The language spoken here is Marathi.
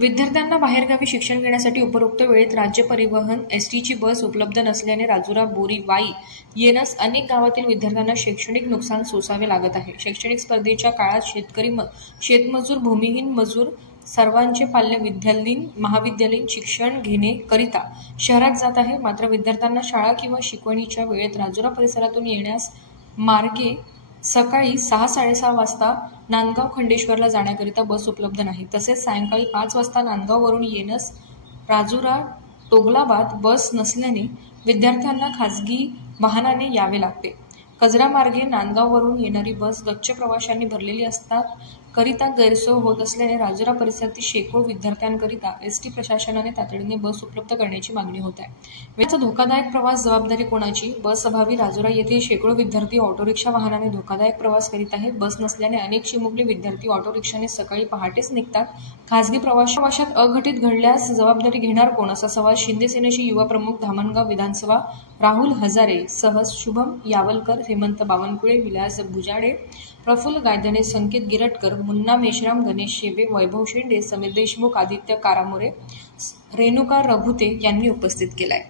विद्यार्थ्यांना बाहेरगावी शिक्षण घेण्यासाठी उपरोक्त वेळेत राज्य परिवहन एसटीची बस उपलब्ध नसल्याने राजुरा, बोरी, वाई येनस अनेक गावातील विद्यार्थ्यांना शैक्षणिक नुकसान सोसावे लागत आहे। शैक्षणिक स्पर्धेच्या काळात शेतकरी, शेतमजूर, भूमिहीन मजूर सर्वांचे पाल्य विद्यालयीन, महाविद्यालयीन शिक्षण घेणे करिता शहरात जात आहे। मात्र विद्यार्थ्यांना शाळा किंवा शिकवणीच्या वेळेत राजुरा परिसरातून येण्यास मार्गे सकाळी 6:30 वाजता नांदगाव खंडेश्वरला जाण्याकरिता बस उपलब्ध नाही। तसेच सायंकाळी 5 वाजता नांदगाववरून येनस, राजुरा, टोगलाबाद बस नसल्याने विद्यार्थ्यांना खासगी वाहनाने यावे लागते। कजरा मार्गे नांदगाववरून येणारी बस गच्च प्रवाशांनी भरलेली असतात करिता गैरसोय होत असल्याने राजुरा परिसरातील शेकडो विद्यार्थ्यांकरिता एसटी प्रशासनाने तातडीने बस उपलब्ध करण्याची मागणी होत आहे। वेळेचा धोकादायक प्रवास जबाबदारी कोणाची? बस अभावी राजुरा येथील शेकडो विद्यार्थी ऑटो रिक्षा वाहनाने धोकादायक प्रवास करीत आहेत। बस नसल्याने अनेक चिमुकले विद्यार्थी ऑटो रिक्षाने सकाळी पहाटेच निघतात। खासगी प्रवाशात अघटित घडल्यास जबाबदारी घेणार कोण, असा सवाल शिंदे सेनेचे युवा प्रमुख, धामणगाव विधानसभा राहुल हजारे सह शुभम यावलकर, हेमंत बावनकुळे, विलास बुजाडे, प्रफुल्ल गायधने, संकेत गिरटकर, मुन्ना मेश्राम, गणेश शेबे, वैभव शेंडे, समीर देशमुख, आदित्य कारामोरे, रेणुका रघुते यांनी उपस्थित केलाय।